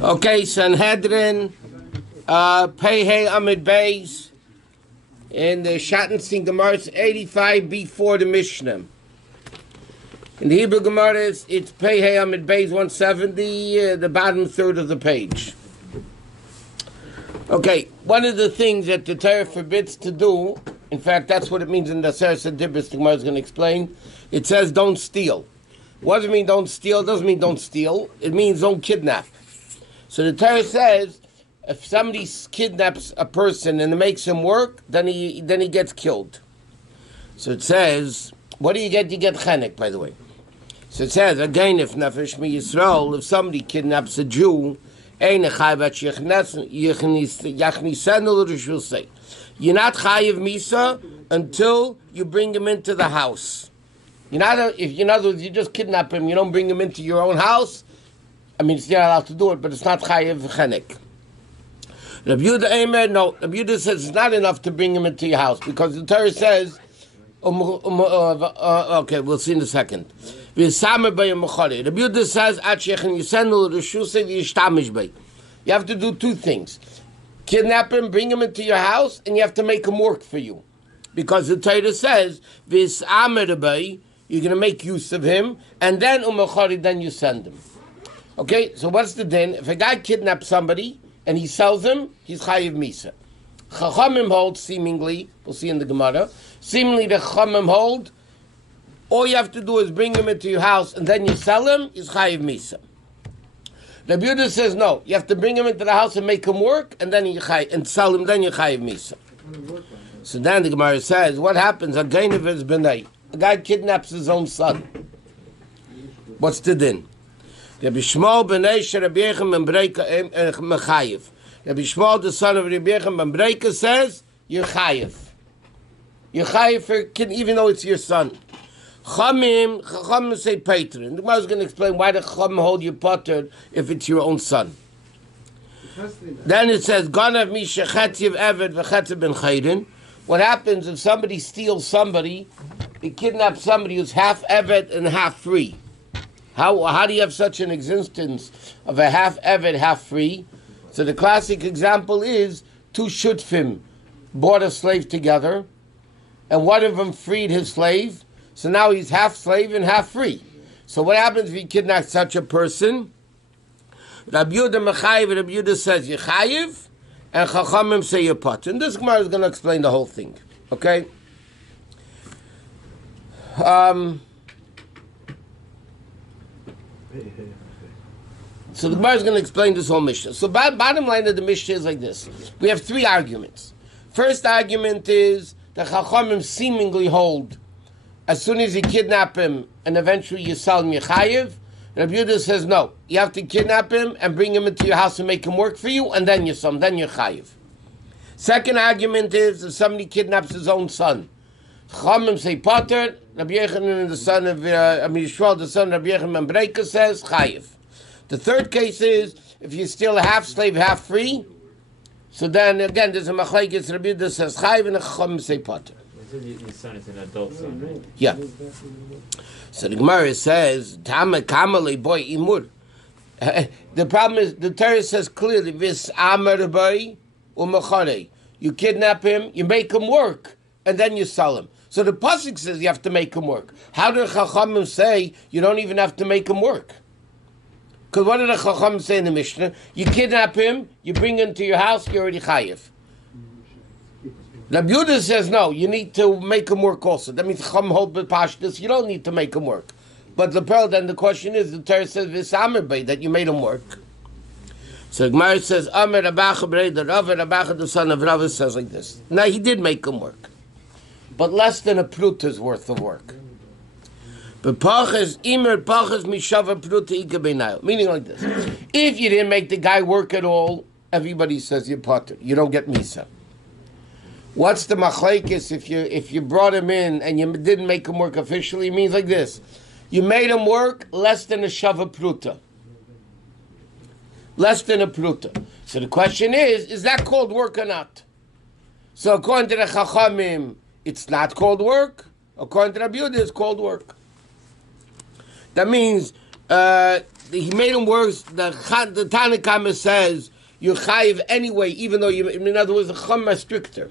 Okay, Sanhedrin, Pei Amid Beis, in the Shattenstein Gemara, it's 85 before the Mishnah. In the Hebrew Gemara, it's Pei Amid Beis 170, the bottom third of the page. Okay, one of the things that the Torah forbids to do, in fact, that's what it means in the Sarasa Dibris, the Gemara is going to explain. It says don't steal. What does it mean don't steal? It doesn't mean don't steal. It means don't kidnap. So the Torah says, if somebody kidnaps a person and it makes him work, then he gets killed. So it says, what do you get? You get chenek, by the way. So it says, again, if nefesh mi Yisrael, if somebody kidnaps a Jew, you're not chayiv misa until you bring him into the house. In other words, you just kidnap him, you don't bring him into your own house. I mean, you're not allowed to do it, but it's not chayiv chenek. Rabbi Yehuda no. Rabbi Yehuda says it's not enough to bring him into your house because the Torah says, okay, we'll see in a second. Rabbi Yehuda says, you have to do two things. Kidnap him, bring him into your house, and you have to make him work for you. Because the Torah says, you're going to make use of him, and then then you send him. Okay, so what's the din? If a guy kidnaps somebody and he sells him, he's chayiv misa. Chachamim hold, seemingly, we'll see in the Gemara, seemingly the Chachamim hold, all you have to do is bring him into your house and then you sell him, he's chayiv misa. Rabbi Yehuda says no, you have to bring him into the house and make him work and then and sell him, then you're chayiv misa. So then the Gemara says, what happens? A guy kidnaps his own son. What's the din? Rabbi Shmuel b'nei Rabbi Yechim ben Breika mechayiv. Rabbi Shmuel, the son of Rabbi Yechim ben Breika, says you're chayiv. You're chayiv for kid, even though it's your son. Chachamim say pater. And the Gemara is going to explain why the Chachamim hold you pater if it's your own son. Then it says Ganav mi shechetziv eved v'chetziv ben chayrin. What happens if somebody steals somebody? They kidnap somebody who's half eved and half free. How do you have such an existence of a half eved, half free? So the classic example is two shutfim bought a slave together, and one of them freed his slave. So now he's half slave and half free. So what happens if you kidnap such a person? Rabbi Yehuda mechayiv, Rabbi Yehuda says you're chayiv, and Chachamim say you're patur. And this Gemara is going to explain the whole thing. Okay. So the Gemara is going to explain this whole Mishnah. So bottom line of the Mishnah is like this. We have three arguments. First argument is that Chachamim seemingly hold as soon as you kidnap him and eventually you sell him, you're chayiv. Rabbi Yehuda says no. You have to kidnap him and bring him into your house and make him work for you, and then you sell him, then you're chayiv. Second argument is if somebody kidnaps his own son. Chachamim say pater. Rabbi Yechanan, the son of Yishmael, the son of Rabbi Yechim ben Breika, says chayiv. The third case is if you steal a half slave, half free. So then again, there's a machlekes. Rabbi Yehuda says chayiv, and the Chachamim say pater. Your son is an adult son, right? Yeah. So the Gemara says Tama Kamale boy imur. The problem is the Torah says clearly vis amar boy umachare. You kidnap him, you make him work, and then you sell him. So the pasuk says you have to make him work. How did Chachamim say you don't even have to make him work? Because what did the Chachamim say in the Mishnah? You kidnap him, you bring him to your house, you're already chayiv. Rabbi Yehuda says no, you need to make him work also. That means Chachamim hold b'pashtus, you don't need to make him work. But the question is, the Torah says v'samer bay, that you made him work. So the Gemara says, Amar Rabacha b'rei the Rav, Rabacha the son of Rav says like this. Now he did make him work, but less than a pruta's worth of work. But pachas imer pachas mishava pruta ika beinail. Meaning like this: if you didn't make the guy work at all, everybody says you're patur. You don't get misa. What's the machlekes if you brought him in and you didn't make him work officially? It means like this: you made him work less than a shava pruta. Less than a pruta. So the question is that called work or not? So according to the Chachamim, it's not called work. According to Rabbi Yehuda, it's called work. That means he made him worse. The Tanna Kama says you're chayiv anyway, even though you. In other words, the Chum are stricter.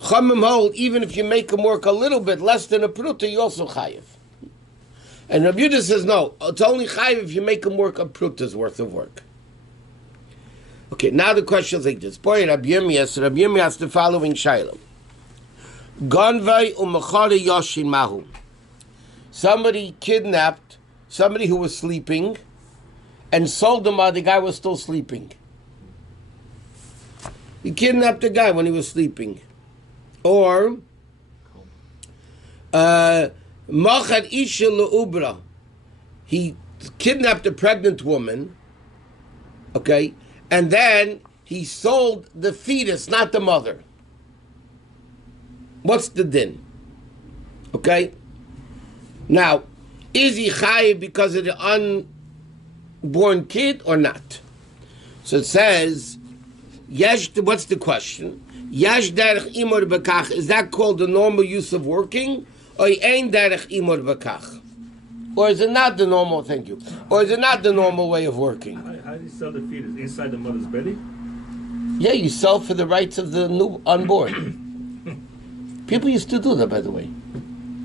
Chumim hold even if you make him work a little bit less than a pruta, you also chayiv. And Rabbi Yehuda says no, it's only chayiv if you make him work a pruta's worth of work. Okay, now the question is like this. Boy, Rabbi Yirmiyah has the following shaila. Ganvei u'machari yashin mahu. Somebody kidnapped somebody who was sleeping and sold him while the guy was still sleeping. He kidnapped the guy when he was sleeping. Or machad isha le'ubra. He kidnapped a pregnant woman, okay, and then he sold the fetus, not the mother. What's the din? Okay? Now, is he chayiv because of the unborn kid or not? So it says, yesh, what's the question? Yesh derech imor bekach, is that called the normal use of working? Or ein derech imor bekach? Or is it not the normal, thank you, or is it not the normal way of working? How do you sell the fetus? Inside the mother's belly? Yeah, you sell for the rights of the new unborn. People used to do that, by the way.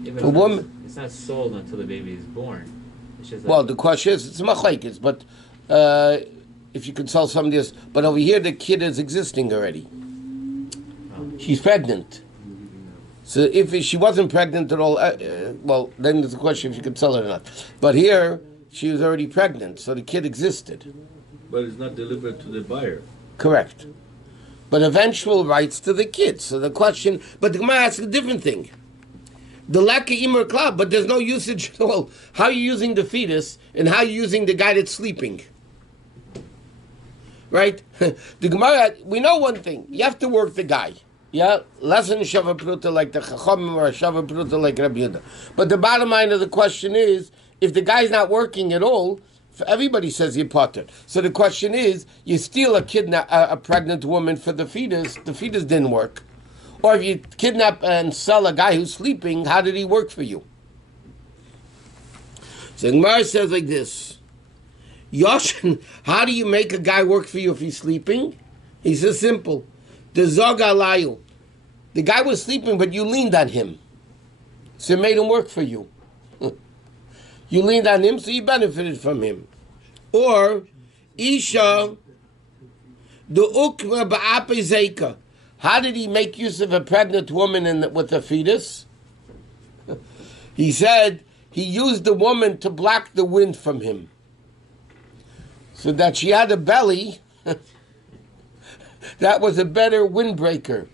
Yeah, but A woman. it's not sold until the baby is born. It's just like, Well, the question is, it's machlekes, but if you could sell somebody else, but over here the kid is existing already. She's pregnant. So if she wasn't pregnant at all, well, then there's a question if you could sell it or not. But here, she was already pregnant, so the kid existed. But it's not delivered to the buyer. Correct. But eventual rights to the kid. So the question, but the Gemara asks a different thing. The laka imur klab, but there's no usage at all. How are you using the fetus, and how are you using the guy that's sleeping? Right? The Gemara, we know one thing. You have to work the guy. Yeah? Less than Shava Pruta like the Chachamim or Shava Pruta like Rabbi Yehuda. But the bottom line of the question is, if the guy's not working at all, everybody says you're potter. So the question is, you steal a pregnant woman for the fetus didn't work. Or if you kidnap and sell a guy who's sleeping, how did he work for you? So Gemara says like this, Yoshin, how do you make a guy work for you if he's sleeping? He says simple. The Zog Alayu. The guy was sleeping, but you leaned on him. So it made him work for you. You leaned on him, so you benefited from him. Or, Isha, the Ukma Ba'ape Zeika. How did he make use of a pregnant woman with a fetus? He said he used the woman to block the wind from him. So that she had a belly, that was a better windbreaker.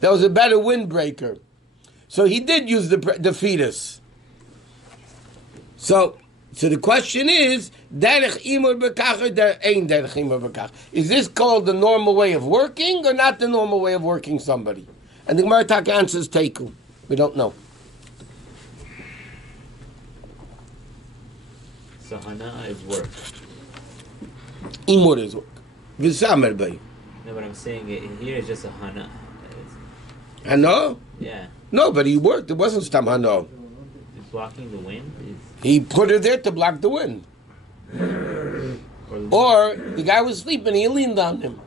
That was a better windbreaker. So he did use the fetus. So the question is, derech imur bekach or ein derech imur bekach? Is this called the normal way of working or not the normal way of working somebody? And the Gemara Taka answers teiku. We don't know. so hana is work. Imur is work. V'samer bay. No, but I'm saying it here is just a hana. Hano? Yeah. No, but he worked. It wasn't stam hano. It's blocking the wind. He put her there to block the wind. Or the guy was sleeping, he leaned on him.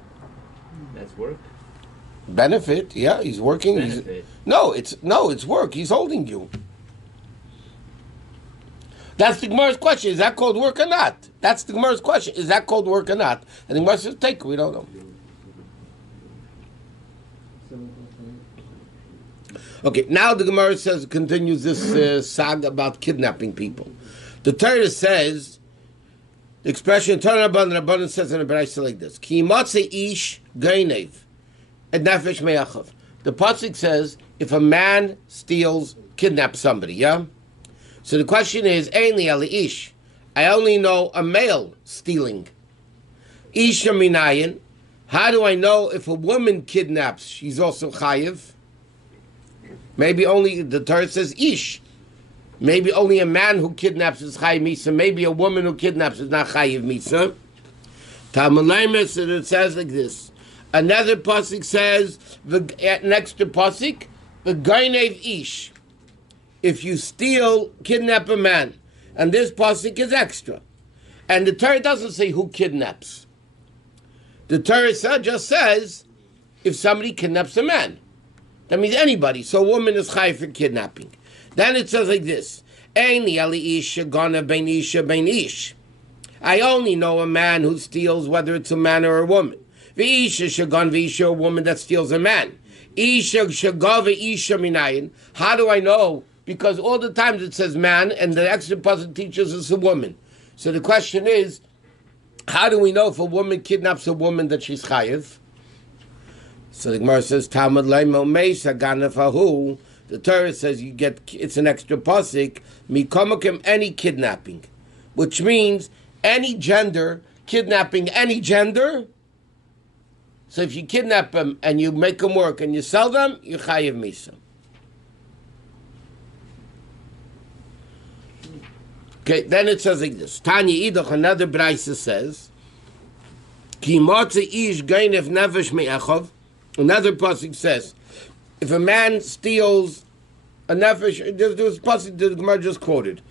That's work. Benefit, yeah, he's working. Benefit. It's work. He's holding you. That's the Gemara's question. Is that called work or not? That's the Gemara's question. Is that called work or not? And the Gemara says, take, we don't know. Okay, now the Gemara continues this saga about kidnapping people. The Torah says, the expression Torah Rabban says in a Brayso like this: Ki matze ish geinev et nefesh me'achav. The pasuk says, if a man kidnaps somebody, yeah. So the question is, Ein li ali ish. I only know a male stealing. Isha minayin. How do I know if a woman kidnaps? She's also chayiv. Maybe only, the Torah says ish. Maybe only a man who kidnaps is chayiv misa. Maybe a woman who kidnaps is not chayiv misa. Talmud so it says like this. Another pasuk says, next to pasuk, the gainev ish. if you kidnap a man, and this pasuk is extra, and the Torah doesn't say who kidnaps. The Torah just says if somebody kidnaps a man. That means anybody. So a woman is chayav for kidnapping. Then it says like this: Eini ali isha gana bein isha bein ish. I only know a man who steals, whether it's a man or a woman. V'isha shagan v'isha, a woman that steals a man. Isha shagav isha minayin. How do I know? Because all the times it says man, and the extra pasuk teaches us a woman. So the question is, how do we know if a woman kidnaps a woman that she's chayiv? So the Gemara says, Talmud leimo meisa ganafahu. The Torah says it's an extra pasuk, mikomakim, any kidnapping, which means any gender, kidnapping any gender. So if you kidnap them and you make them work and you sell them, you chayiv misa. Okay, then it says like this. Tanya Idach, another brayse says, Ki motze ish geinef nefesh me'echov. Another pasuk says, if a man steals a nefesh, there's pasuk the Gemara just quoted.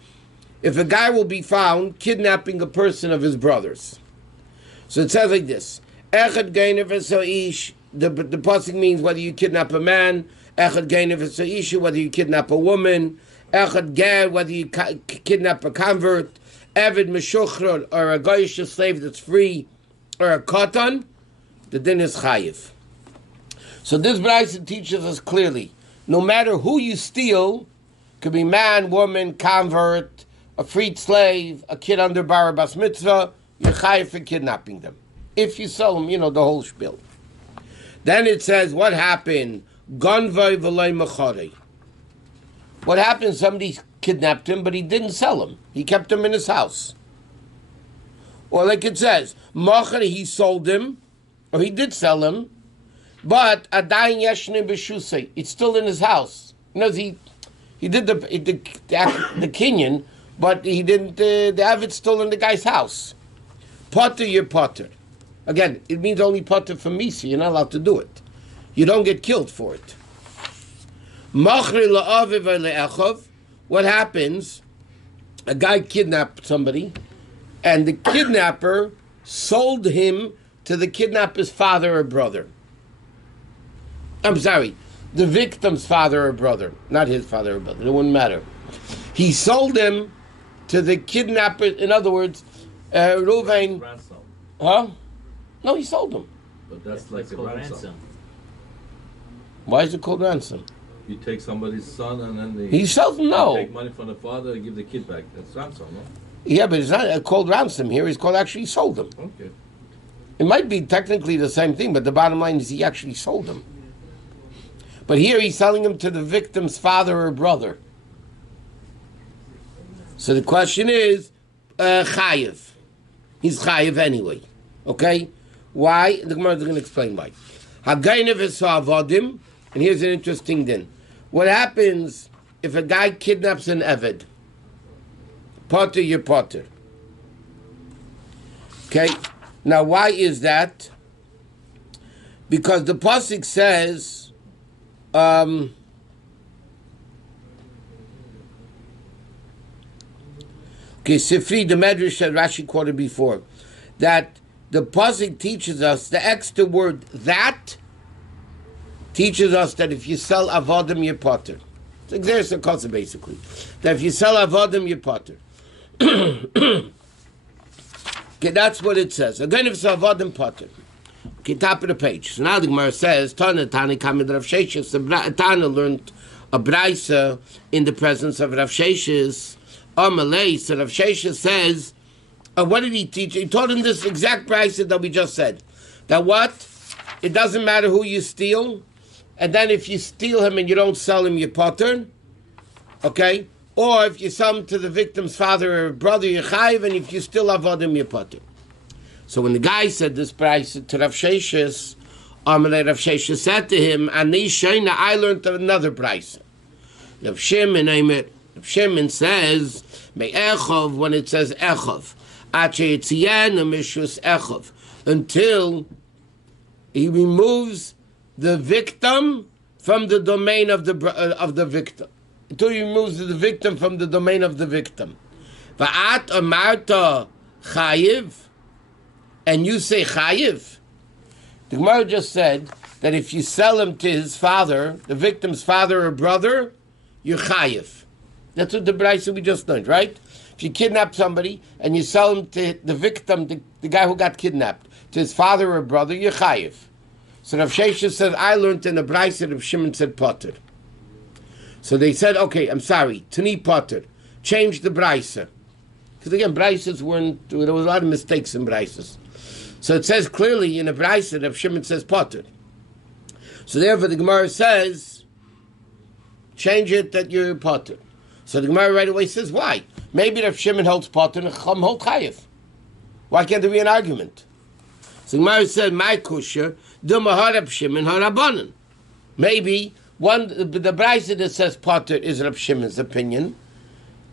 If a guy will be found kidnapping a person of his brothers. So it says like this. Echad geinef ish. The pasuk means whether you kidnap a man. Echad geinef ish, whether you kidnap a woman. Echad ger, whether you kidnap a convert. Eved meshuchron, or a goyish slave that's free, or a katan. The din is chayiv. So this brayse teaches us clearly, no matter who you steal, could be man, woman, convert, a freed slave, a kid under bar bas mitzvah, you're chayiv for kidnapping them. If you sell them, the whole spiel. Then it says, what happened? Ganvay v'lay machare. What happened? Somebody kidnapped him, but he didn't sell him. He kept him in his house. Or like it says, machare, he sold him, or he did sell him, but adayin yeshne b'shusay, it's still in his house. He did the kinyan, but he didn't. The avid's still in the guy's house. Potter, you're potter. Again, it means only potter for misi. You're not allowed to do it. You don't get killed for it. Machri la'aviv le'echov. What happens? A guy kidnapped somebody, and the kidnapper sold him to the kidnapper's father or brother. I'm sorry, the victim's father or brother, not his father or brother. It wouldn't matter. He sold him to the kidnapper. In other words, Reuven. Ransom. Huh? No, he sold him. But that's like a ransom. Why is it called ransom? You take somebody's son and then He sells him. No. Take money from the father and give the kid back. That's ransom, no? Yeah, but it's not called ransom here. It's called actually sold him. Okay. It might be technically the same thing, but the bottom line is he actually sold him. But here he's selling him to the victim's father or brother. So the question is, chayiv. He's chayiv anyway. Okay? Why? The Gemara is going to explain why. Hagaynev is avodim, and here's an interesting din. What happens if a guy kidnaps an eved? Potter, you're potter. Okay? Now, why is that? Because the pasuk says, okay, Sifri, the Medrash that Rashi quoted before, that the pasuk teaches us, the extra word that teaches us that if you sell avodim, you're potter. It's like there's a concept basically. That if you sell avodim, you're potter. Okay, that's what it says. Again, if it's avodim, potter. Okay, top of the page. So now the Gemara says, Tana Kamid Rav Sheshes. Tana learned a brayse in the presence of Rav Sheshes. Amalei, so Rav Sheshes says, what did he teach? He taught him this exact brayse that we just said. That what? It doesn't matter who you steal, and then if you steal him and you don't sell him, you're potter. Okay? Or if you sell him to the victim's father or brother, you're chayiv, and if you still avodim, you're potter. So when the guy said this price to Rav Sheshes, Rav Sheshes said to him, Ani Shaina, I learned another price. Rav Shimon says, Me'echov, when it says Echov, until he removes the victim from the domain of the victim. until he removes the victim from the domain of the victim. Va'at amarta chayiv, and you say chayiv. The Gemara just said that if you sell him to his father, the victim's father or brother, you're chayiv. That's what the brayso we just learned, right? If you kidnap somebody and you sell him to the victim, the guy who got kidnapped, to his father or brother, you're chayiv. So Rav Shesha said, I learned in the brayso that Shimon said potter. So they said, okay, I'm sorry, Tani potter. Change the brayso. Because again, braysos weren't, there was a lot of mistakes in braysos. So it says clearly in the brayso that Shimon says potter. So therefore the Gemara says, change it that you're potter. So the Gemara right away says, why? Maybe if Shimon holds potter and Chacham holds chayiv. Why can't there be an argument? So the Gemara said, my kusha, the maharab Shimon harabanan. Maybe the brayso that says potter is Rab Shimon's opinion,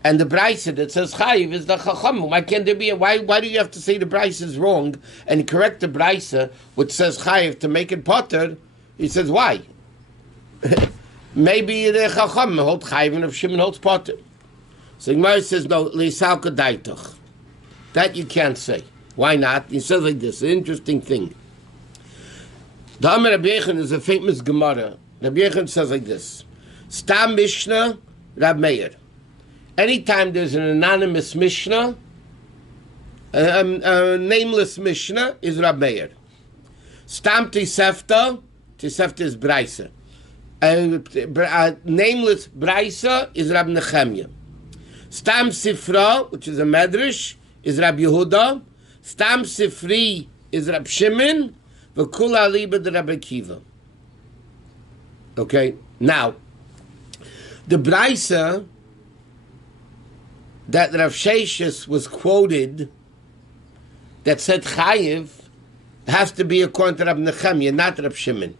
and the brayso that says chayiv is the Chacham. Why can't there be? Why do you have to say the brayso is wrong and correct the brayso which says chayiv to make it potter? He says why? Maybe the Chacham hold chayiv and Rab Shimon holds potter. So Gemara says no, leisalka daitach. That you can't say. Why not? He says like this, an interesting thing. The Amar Rabbi Yechon is a famous Gemara. Rabbi Yechon says like this: Stam Mishnah, Rab Meir. Anytime there's an anonymous Mishnah, a nameless Mishnah is Rab Meir. Stam Tisefta is Braisa. A nameless Braisa is Rab Nechemya. Stam Sifra, which is a Medrash, is Rab Yehuda. Stam Sifri is Rab Shimon. V'kul aliba de Rab Akiva. Okay, now the Braisa that Rav Sheshes was quoted that said Chayiv has to be according to Rab Nechemya, not Rab Shimon.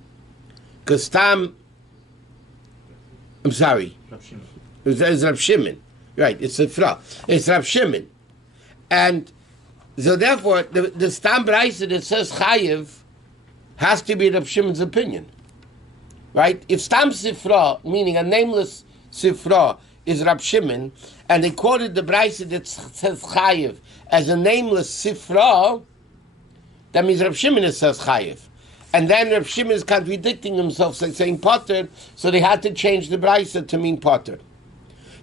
Because Stam, I'm sorry, it's Rab Shimon. Right, it's Sifra. It's Rab Shimon. And so therefore, the Stam Braisa that says Chayiv has to be Rab Shimon's opinion. Right? If Stam Sifra, meaning a nameless Sifra, is Rab Shimon, and they quoted the Braisa that says Chayiv as a nameless Sifra, that means Rab Shimon says Chayiv. And then Rab Shimon is contradicting himself, saying potter, so they had to change the Braisa to mean potter.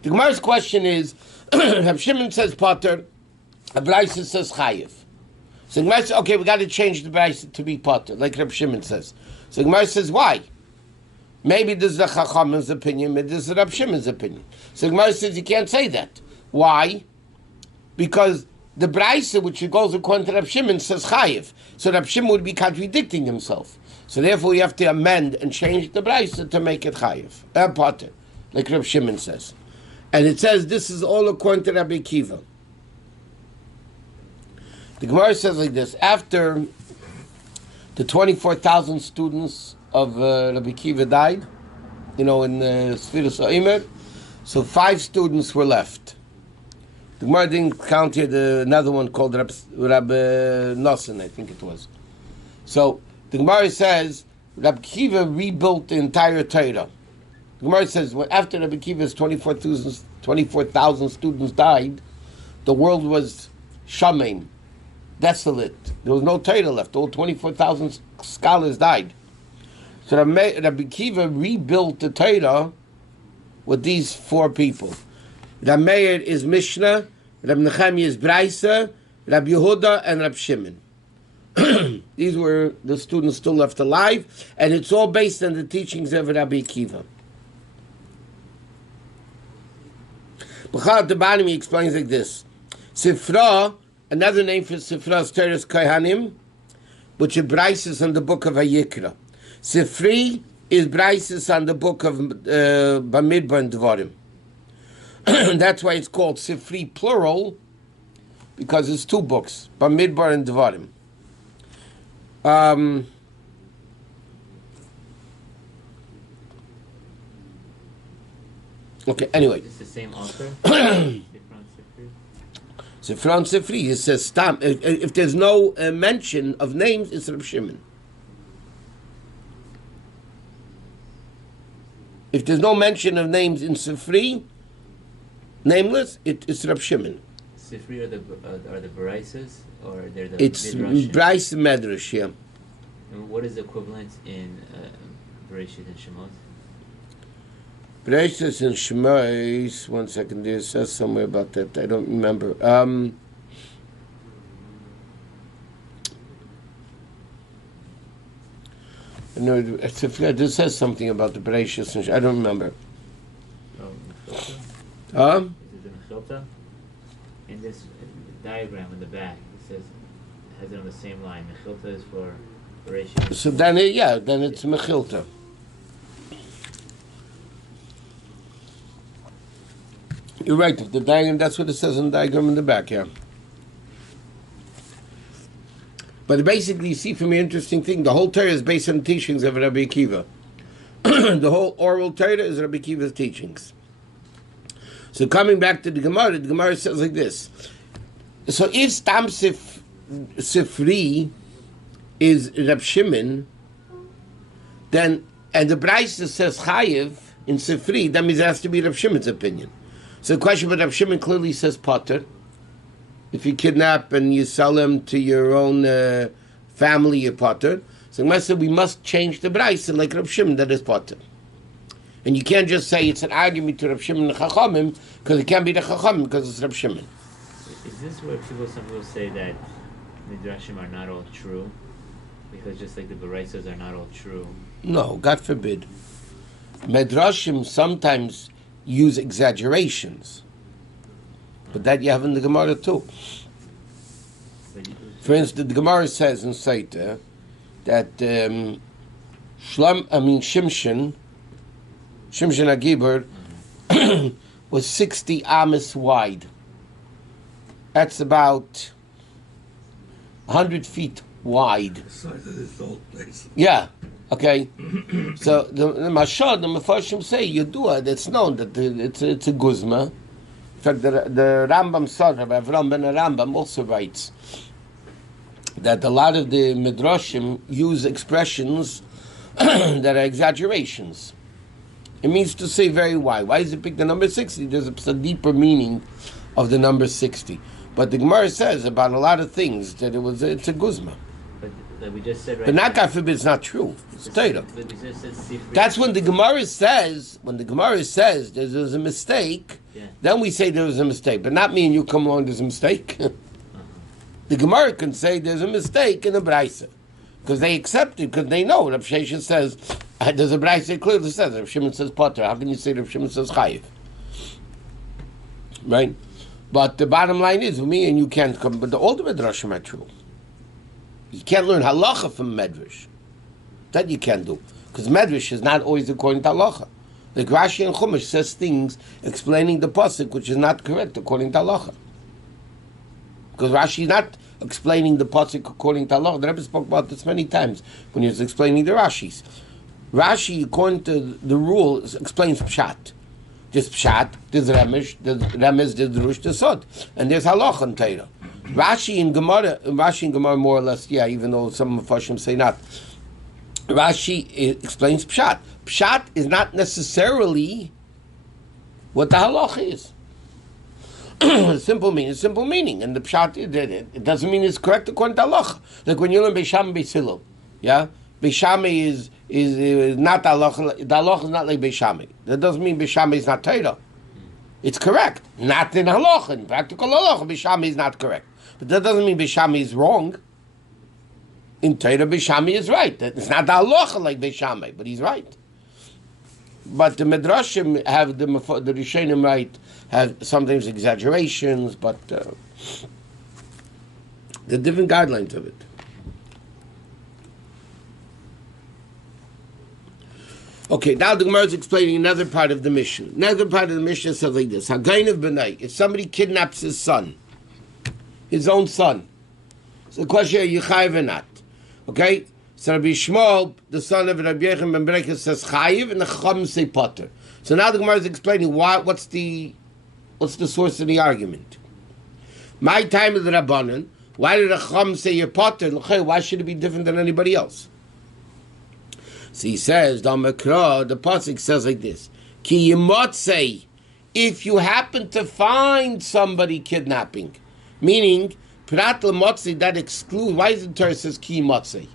The Gemara's question is, Rab Shimon says potter, the Braisa says Chayiv. So the Gemara says, okay, we got to change the Braisa to be potter, like Rab Shimon says. So the Gemara says, why? Maybe this is the Chacham's opinion, maybe this is Rab Shimon's opinion. So the Gemara says you can't say that. Why? Because the Braisa, which goes according to Rab Shimon, says Chayiv. So Rab Shimon would be contradicting himself. So therefore you have to amend and change the Braisa to make it Chayiv. Potter, like Rab Shimon says. And it says this is all according to Rabbi Akiva. The Gemara says like this: after the 24,000 students of Rabbi Akiva died, in Sfiras Omer, so 5 students were left. The Gemara didn't count here another one called Rabbi Nosson, I think it was. So the Gemara says Rabbi Akiva rebuilt the entire Torah. The Gemara says after Rabbi Akiva's 24,000 students died, the world was shamein, desolate. There was no Torah left. All 24,000 scholars died. So Rabbi Akiva rebuilt the Torah with these 4 people. Rabbi Meir is Mishnah, Rabbi Nechemya is Braisa, Rabbi Yehuda, and Rabbi Shimon. These were the students still left alive, and it's all based on the teachings of Rabbi Akiva. At the bottom he explains like this: Sifra, another name for Sifra is Teres Kohanim, which is Braises on the book of Vayikra. Sifri is Braises on the book of Bamidbar and Dvarim. That's why it's called Sifri plural, because it's 2 books, Bamidbar and Dvarim. Okay, anyway. It's the same author? Sifra and Sifri, it says Stam. If there's no mention of names, it's Reb Shimon. If there's no mention of names in Sifri, nameless, it's Rab Shimon. Sifri are the Baraisas, or they're the It's Midrashim? Bryce Medrash, yeah. And what is the equivalent in Bereshit and Shemot? Bereshit and Shemot, one second, there says somewhere about that. I don't remember. No, this says something about the Bereshit and I don't remember. Oh, Mechilta? Huh? Is it the Mechilta? In this diagram in the back, it says, has it on the same line. Mechilta is for Bereshit. So then, then it's Mechilta. You're right. If the diagram, that's what it says in the diagram in the back, yeah. But basically, you see from the interesting thing, the whole Torah is based on the teachings of Rabbi Akiva. The whole oral Torah is Rabbi Akiva's teachings. So coming back to the Gemara says like this. So if Stam Sifri is Rab Shimon, then, and the Braisa says Chayiv in Sifri, that means it has to be Rab Shimon's opinion. So the question about Rab Shimon clearly says Potter. If you kidnap and you sell him to your own family, you're Potter. So Gemara said we must change the Braisa like Rab Shimon, that is Potter. And you can't just say it's an argument to Rab Shimon and Chachamim, because it can't be the Chachamim, because it's Rab Shimon. Is this where some people say that Midrashim are not all true? Because just like the Baraisas are not all true. No, God forbid. Midrashim sometimes use exaggerations. But that you have in the Gemara too. For instance, the Gemara says in Saita that Shimshon Agibur was 60 amas wide. That's about 100 feet wide. The size of this old place. Yeah. Okay. So the Mashad, the Mefarshim say Yedua, that's known that it's a guzma. In fact, the Rambam son, Rabbi Avram ben Rambam, also writes that a lot of the Midrashim use expressions that are exaggerations. It means to say very wide. Why is it pick the number 60? There's a deeper meaning of the number 60. But the Gemara says about a lot of things that it's a guzma. But we just said right But not now, God forbid, it's not true. It's Torah. but we just said Sifri. That's when the Gemara says, there's a mistake, then we say there was a mistake. But not me and you come along, there's a mistake. The Gemara can say there's a mistake in the Braisa. Because they accept it, because they know. Rav Sheshet says, there's a Braisa that clearly says, Rav Shimon says Potter. How can you say Rav Shimon says Chayiv? Right? But the bottom line is, me and you can't come, but all the Midrashim are true. You can't learn halacha from Medrash. That you can't do. Because Medrash is not always according to halacha. The Rashi and Chumash says things explaining the pasuk which is not correct according to halacha. Because Rashi is not explaining the pasuk according to halacha. The Rebbe spoke about this many times when he was explaining the Rashis. Rashi, according to the rule, explains pshat. There's pshat, there's remez, there's drush, there's sod. And there's halacha in Torah. Rashi in Gemara more or less, yeah, even though some Mepharshim say not. Rashi explains pshat. Pshat is not necessarily what the halacha is. Simple meaning, and the pshat it doesn't mean it's correct according to halacha. Like when you learn Beisham Beisilo, yeah, Beisham is not halacha. The halacha is not like Beisham. That doesn't mean Beisham is not Torah. It's correct, not in halacha. In practical halacha, Beisham is not correct. But that doesn't mean Beishami is wrong. In Torah, Beishami is right. It's not the halacha like Beishami, but he's right. But the Midrashim have the Rishonim right, have sometimes exaggerations, but the different guidelines of it. Okay, now the Gemara is explaining another part of the Mishnah. Another part of the Mishnah says like this: Hagain of B'nai. If somebody kidnaps his son, his own son, so the question is, you chayiv or not? Okay, so Rabbi Shmuel, the son of Rabbi Yechon ben Berekah, says chayiv, and the Chacham say potter. So now the Gemara is explaining what's the source of the argument. My time of the Rabbanan. Why did the Chacham say you're potter? Why should it be different than anybody else? So he says, the pasuk says like this: Ki yimotzei, if you happen to find somebody kidnapping, meaning prat lemotzi, that excludes. Why is the Torah says ki yimotzei?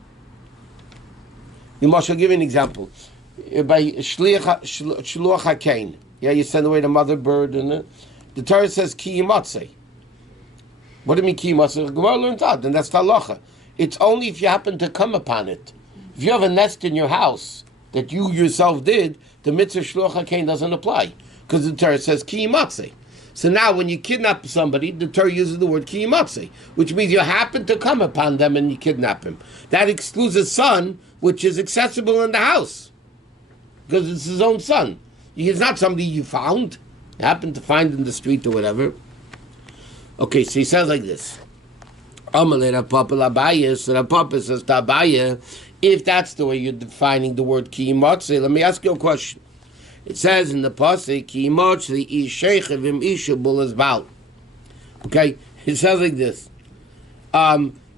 I'll give you an example. By shluach hakein, you send away the mother bird, and the Torah says ki yimotzei. What do you mean ki yimotzei? Gemara learns out, and that's halacha. It's only if you happen to come upon it. If you have a nest in your house that you yourself did, the mitzvah shluach hakein doesn't apply because the Torah says ki yimotzei. So now, when you kidnap somebody, the Torah uses the word ki yimotzei, which means you happen to come upon them and you kidnap him. That excludes a son, which is accessible in the house because it's his own son. He's not somebody you found, you happen to find in the street or whatever. Okay, so he says like this. Amalei Papa Labaya, so Papa says to Abaya, if that's the way you're defining the word ki yimotzei, let me ask you a question. It says in the pasuk ki yimotzei ish sheichev im isha bulas bal. Okay, it says like this.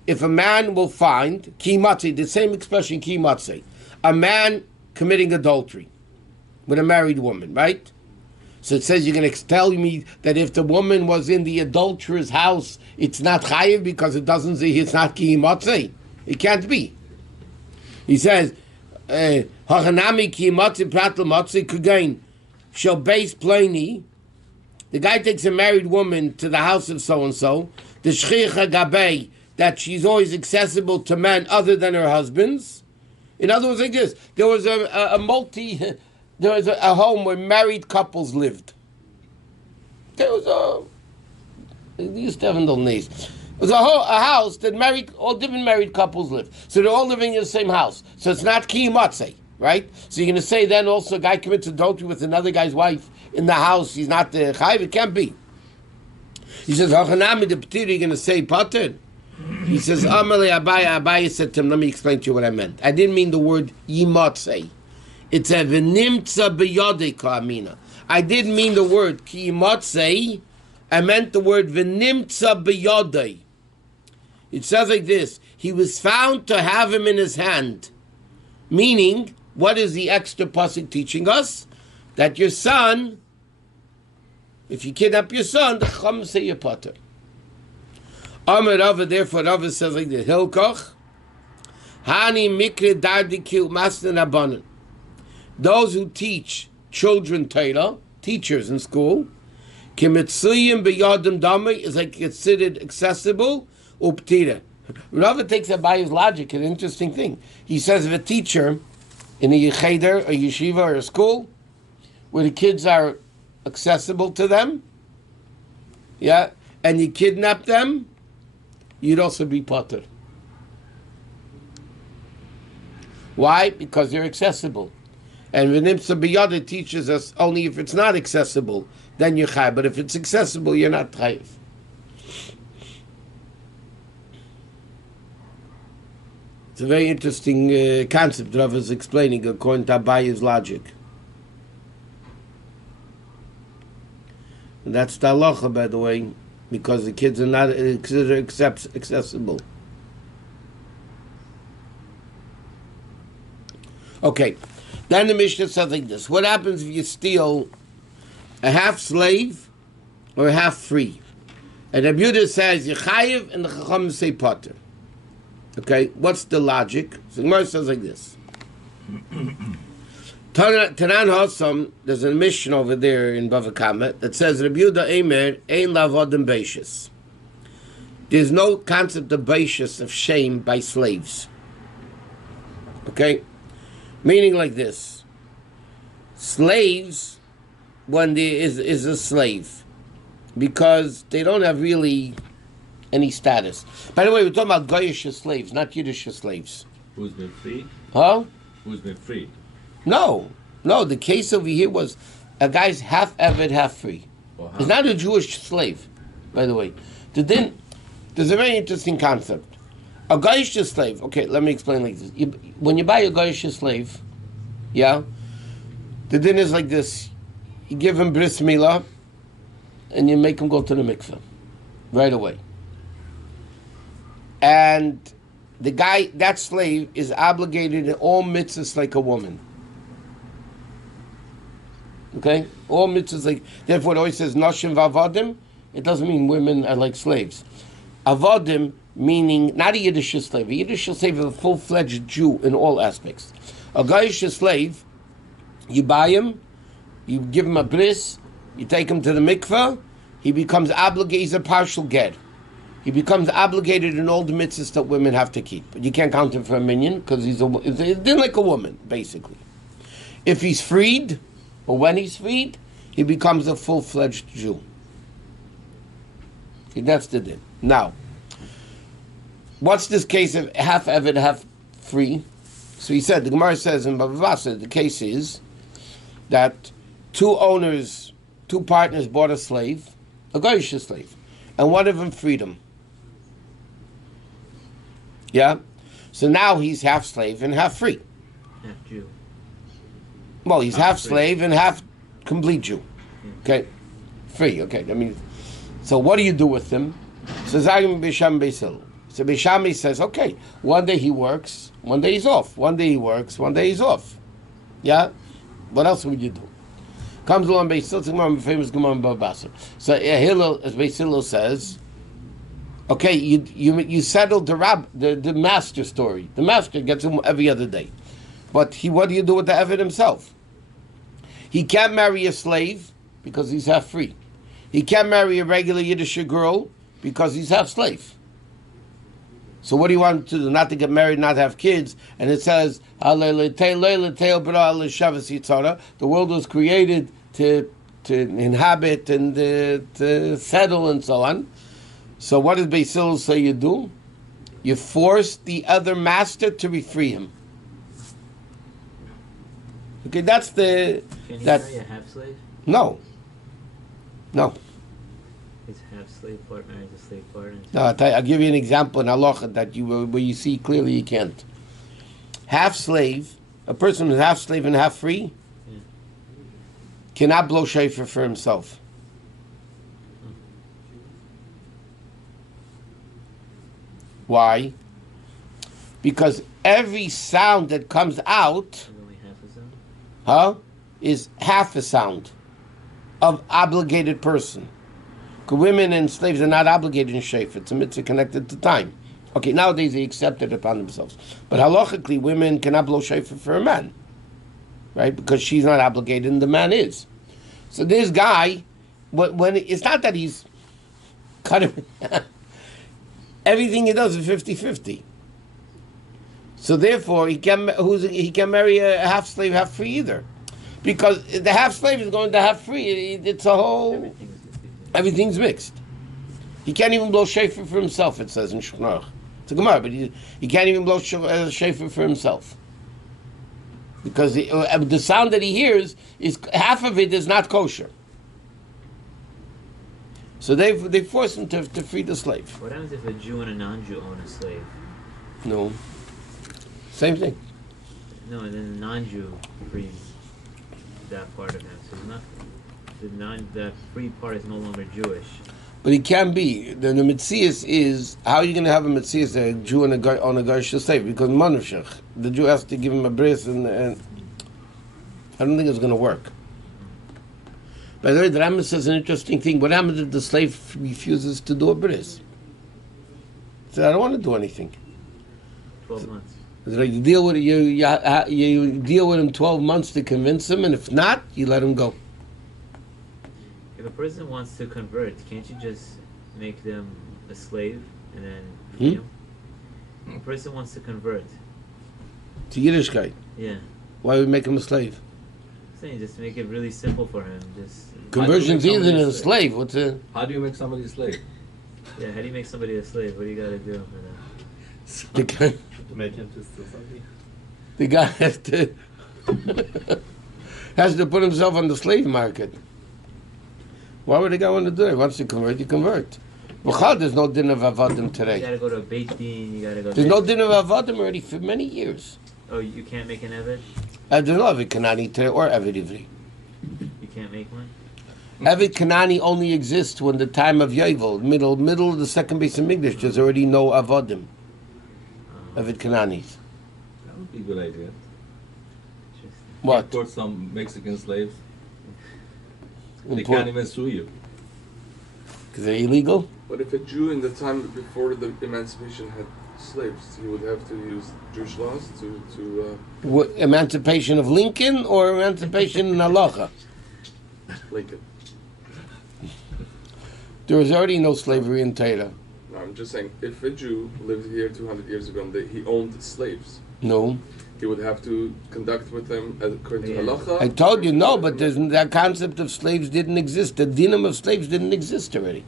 If a man will find ki yimotzei, the same expression ki yimotzei, a man committing adultery with a married woman, right? So it says you're going to tell me that if the woman was in the adulterer's house, it's not chayiv because it doesn't say it's not ki yimotzei. It can't be. He says, "Hachanami ki yimotzei prat l'motzei kugain shel beis ploni." The guy takes a married woman to the house of so and so. The shchicha gabei, that she's always accessible to men other than her husbands. In other words, like this: there was there was a home where married couples lived. There was they used to have in those days. It was a house that all different married couples lived. So they're all living in the same house. So it's not ki yimotzei, right? So you're going to say then also a guy commits adultery with another guy's wife in the house. He's not the chayiv. It can't be. He says, Hachanami the Petir, you're going to say pater? He says, Amalei Abaya. Abaya said to him, let me explain to you what I meant. I didn't mean the word yimotzei. It's a v'nimtza b'yodei ka'amina. I didn't mean the word ki yimotzei. I meant the word v'nimtza b'yodei. It says like this: he was found to have him in his hand. Meaning, what is the extra pasuk teaching us? That your son, if you kidnap your son, the chum say your potter. Amar Rava, therefore Rava says like this: Hilkoch, Hani mikre dardikil masna rabbanan. Those who teach children Torah, teachers in school, kimitzuyim b'yadam damei is like considered accessible. Uptira. Rava takes that by his logic, an interesting thing. He says if a teacher in a cheder, a yeshiva, or a school, where the kids are accessible to them, yeah, and you kidnap them, you'd also be potter. Why? Because they're accessible. And v'nimtza b'yada teaches us only if it's not accessible, then you're chayiv. But if it's accessible, you're not chayiv. It's a very interesting concept Rav is explaining according to Abaye's logic. And that's the halacha, by the way, because the kids are not considered accessible. Okay, then the Mishnah says like this: what happens if you steal a half slave or a half free? And Rabbi Yehuda says Yechayev, and the Chacham say Potter. Okay, what's the logic? So Gemara says like this: Tanan Hasam, there's a Mishnah over there in Bava Kama that says Rabbi Yehuda Eimer Ein Lavodim Beishis. There's no concept of Beishis, of shame by slaves. Okay, meaning like this: slaves, when there is a slave, because they don't have really any status. By the way, we're talking about Goyish slaves, not Yiddish slaves. Who's been freed? Huh? Who's been freed? No. The case over here was a guy's half Eved, half free. Well, He's not a Jewish slave, by the way. There's a very interesting concept. A Goyish slave, okay, let me explain like this. When you buy a Goyish slave, yeah, the din is like this. You give him bris milah, and you make him go to the mikveh right away. And the guy, that slave, is obligated in all mitzvahs like a woman. Okay? All mitzvahs like, therefore it always says Noshim v'avadim. It doesn't mean women are like slaves. Avadim meaning not a Yiddish slave. A Yiddish slave is a full-fledged Jew in all aspects. A Goyish slave, you buy him, you give him a bris, you take him to the mikveh, he becomes obligated, he's a partial get. He becomes obligated in all the mitzvahs that women have to keep. But you can't count him for a minion because he's like a woman, basically. If he's freed, or when he's freed, he becomes a full-fledged Jew. Okay, that's the din. Now, what's this case of half eved, half free? So he said, the Gemara says in Bava Basra, the case is that two partners bought a slave, a Goyish slave, and one of them freed him. Yeah? So now he's half slave and half free. Half Jew. Well, he's half free. slave and half complete Jew. Okay? Free, okay. I mean, so what do you do with him? So Zayim Bisham Beisil. So Bishami says, okay, one day he works, one day he's off. One day he works, one day he's off. Yeah? What else would you do? Comes along Beisil, it's a famous Gemara in Bava Basra. So Hillel, as Beisil says, okay, you settled the master story. The master gets him every other day. But what do you do with the Eved himself? He can't marry a slave because he's half free. He can't marry a regular Yiddish girl because he's half slave. So what do you want to do? Not to get married, not have kids. And it says, the world was created to inhabit and to settle and so on. So what does Beisil say you do? You force the other master to free him. Okay, that's the... Can he marry a half-slave? No. His half-slave part marries a slave part. No, I'll give you an example in halacha that where you see clearly you can't. Half-slave, a person who's half-slave and half-free, cannot blow shofar for himself. Why? Because every sound that comes out, Only half a sound? is half a sound of obligated person. Because women and slaves are not obligated in shofar. It's a mitzvah connected to time. Okay, nowadays they accept it upon themselves. But halachically, women cannot blow shofar for a man. Right? Because she's not obligated and the man is. So this guy, when it's not that he's cutting... Everything he does is 50-50. So therefore, he can marry a half slave, half free either, because the half slave is going to half free. It's a whole. Everything's mixed. He can't even blow shofar for himself. It says in Shulchan. It's a Gemara, but he can't even blow shofar for himself because the sound that he hears is half of it is not kosher. So they force him to free the slave. What happens if a Jew and a non-Jew own a slave? No. Same thing. No, and then the non-Jew frees that part of him. So he's not the free part is no longer Jewish. But he can be. The Metzias is, how are you going to have a Metzias, a Jew and a guy on a Goyish slave? Because Manushach, the Jew has to give him a bris, and I don't think it's going to work. By the way, the Rambam says an interesting thing. What happens if the slave refuses to do a bris? He said, I don't want to do anything. 12 months. It's like you deal with him 12 months to convince him, and if not, you let him go. If a person wants to convert, can't you just make them a slave and then free him? A person wants to convert. To Yiddishkeit. Yeah. Why would we make him a slave? I'm saying just make it really simple for him. Conversion's easier than a slave. What's it? How do you make somebody a slave? Yeah, how do you make somebody a slave? What do you got to do for that? The guy, To make him to steal something. the guy has to put himself on the slave market. Why would the guy want to do it? Once you convert, you convert. Well, there's no din of avadim You today. got to go to a Beit Din. You got to go. There's no din of avadim already for many years. Oh, you can't make an Eved? There's no Evid Kanani today or Evid Ivri. You can't make one? Evid Kanani only exists when the time of Yovel, middle of the second base of Migdash, there's already no avadim. Evid Kananis? That would be a good idea. Interesting. What? Import some Mexican slaves. They Import- can't even sue you. Because they're illegal? But if a Jew in the time before the emancipation had slaves, he would have to use Jewish laws to What, emancipation of Lincoln or emancipation in halacha? Lincoln. There was already no slavery in Torah. No, I'm just saying, if a Jew lived here 200 years ago and he owned slaves, No. he would have to conduct with them according to Yeah. halacha. I told you no, but that concept of slaves didn't exist. The dinam of slaves didn't exist already.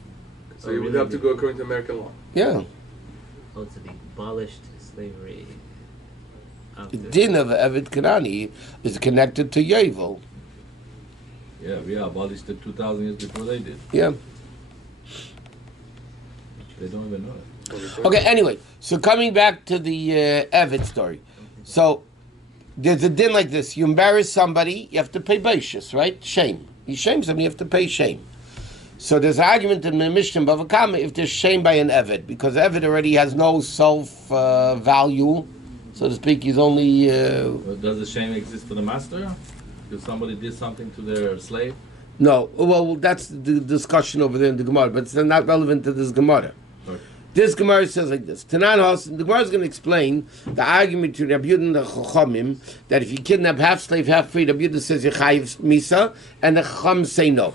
So he would have to go according to American law. Yeah. Also, they abolished slavery. The din of Evid Kanani is connected to Yovel. Yeah, we abolished it 2,000 years before they did. Yeah. They don't even know it. Okay, anyway, so coming back to the Evid story. So, there's a din like this. You embarrass somebody, you have to pay baishas, right? Shame. You shame somebody, you have to pay shame. So there's an argument in the Mishnah Bava Kama if there's shame by an Evid, because Evid already has no self-value, so to speak. He's only... But does the shame exist for the master? If somebody did something to their slave? No, well, that's the discussion over there in the Gemara, but it's not relevant to this Gemara. Okay. This Gemara says like this. Tanan Hos, the Gemara is going to explain the argument between Rabbi Yehuda and the Chachamim that if you kidnap half slave, half free, Rabbi Yehuda says Yechayiv Misa, and the Chacham say no.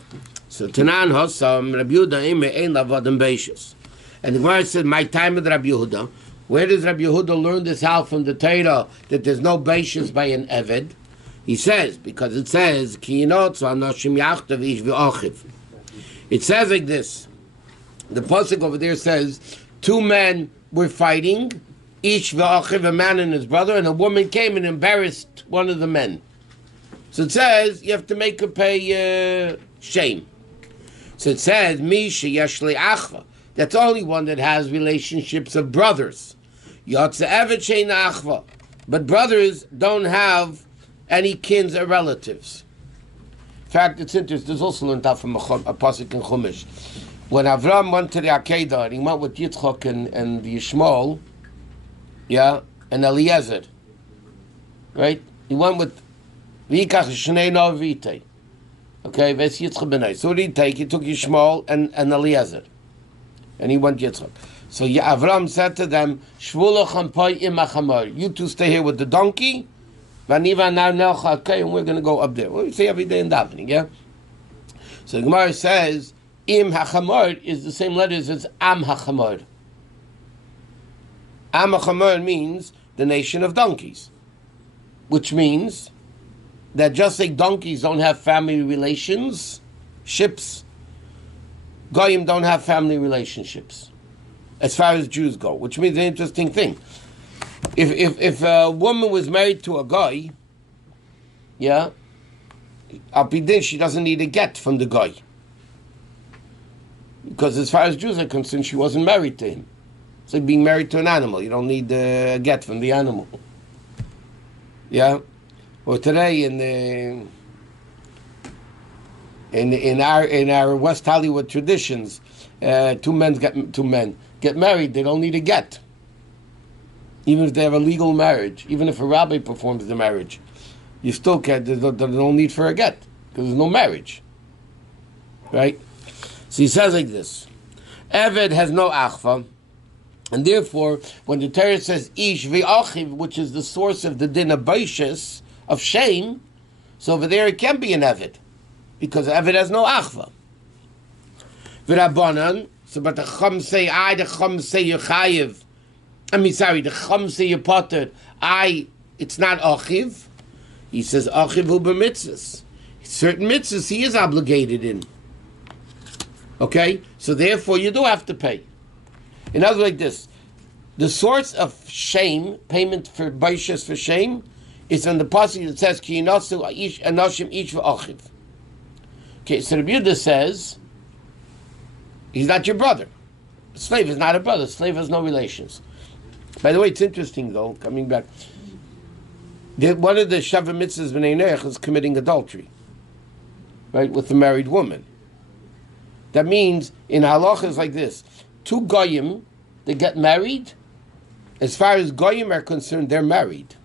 So Tanan Hos, Rabbi Yehuda ein lavadim beishus. And the Gemara said, my time with Rabbi Yehuda. Where does Rabbi Yehuda learn this out from the Torah that there's no beishus by an Eved? He says, because it says, Ki yinotzu anoshim yachtav ish v'achiv. It says like this. The pasuk over there says, two men were fighting, each v'achiv, a man and his brother, and a woman came and embarrassed one of the men. So it says, you have to make her pay shame. So it says, Mi sheyesh le'achva. That's only one that has relationships of brothers. Yotze evet she'ein achva. But brothers don't have any kins or relatives. In fact, it's interesting. There's also learned out from a pasuk in Chumash. When Avram went to the Akedah, and he went with Yitzchak and the Yishmael, yeah, and Eliezer, right? He went with V'yikach Shnei Novitei. Okay, Ves Yitzchak B'nai. So what did he take? He took Yishmael and Eliezer, and he went Yitzchak. So Avram said to them, Shvulochan poi imachamar. You two stay here with the donkey, Vaniva now nelcha, okay, and we're going to go up there. Well, we say every day in davening, yeah? So the Gemara says, Im hachamar is the same letters as Am hachamar. Am hachamar means the nation of donkeys, which means that just like donkeys don't have family relations, ships, Goyim don't have family relationships, as far as Jews go, which means an interesting thing. If a woman was married to a guy, yeah, al pi din, she doesn't need a get from the guy. Because as far as Jews are concerned, she wasn't married to him. It's like being married to an animal. You don't need a get from the animal. Yeah? Or today in our West Hollywood traditions, two men get married, they don't need a get. Even if they have a legal marriage, even if a rabbi performs the marriage, you still can't, there's no need for a get, because there's no marriage. Right? So he says like this, Eved has no achva, and therefore, when the Torah says ish v'achiv, which is the source of the din of baishas, of shame, so over there it can be an Eved, because Eved has no achva. V'rabbanan, so but the Chum say, the Chum say Yechayiv, the Chum say Yepotter, it's not achiv. He says achiv hu b'mitzvahs. Certain mitzvahs he is obligated in. Okay? So therefore you do have to pay. In other words, like this, the source of shame, payment for baishas for shame, is in the passage that says, Ki yinasu anoshim ish v'achiv. Okay, so the Yehuda says, he's not your brother. Slave is not a brother. Slave has no relations. By the way, it's interesting though, coming back. One of the Shavah mitzvahs b'nei Noach is committing adultery, right, with a married woman. That means in halacha is like this: two goyim, they get married, As far as goyim are concerned, they're married.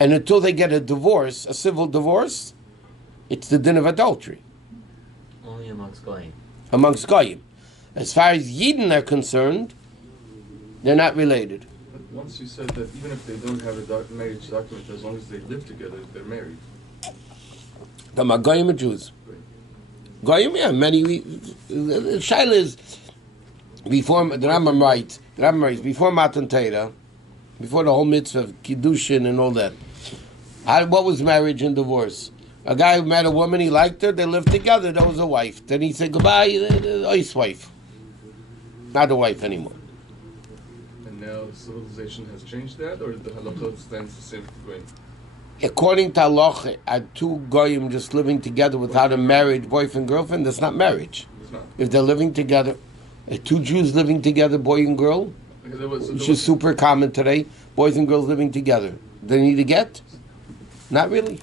And until they get a divorce, a civil divorce, it's the din of adultery. Only amongst goyim. Amongst goyim. As far as Yidden are concerned, they're not related. But once you said that even if they don't have a marriage document, as long as they live together, they're married. The goyim are Jews. Goyim, yeah, many. The shaila is before the Rambam writes. The Rambam writes before Matan Torah, before the whole mitzvah of kiddushin and all that. What was marriage and divorce? A guy who met a woman, he liked her, they lived together. That was a wife. Then he said goodbye, ice wife, not a wife anymore. And now civilization has changed that, or the halakha stands the same for goyim? According to halacha, are two goyim just living together without a married boyfriend girlfriend? That's not marriage. It's not. If they're living together, two Jews living together, boy and girl, which is super common today. Boys and girls living together. They need a get? Not really.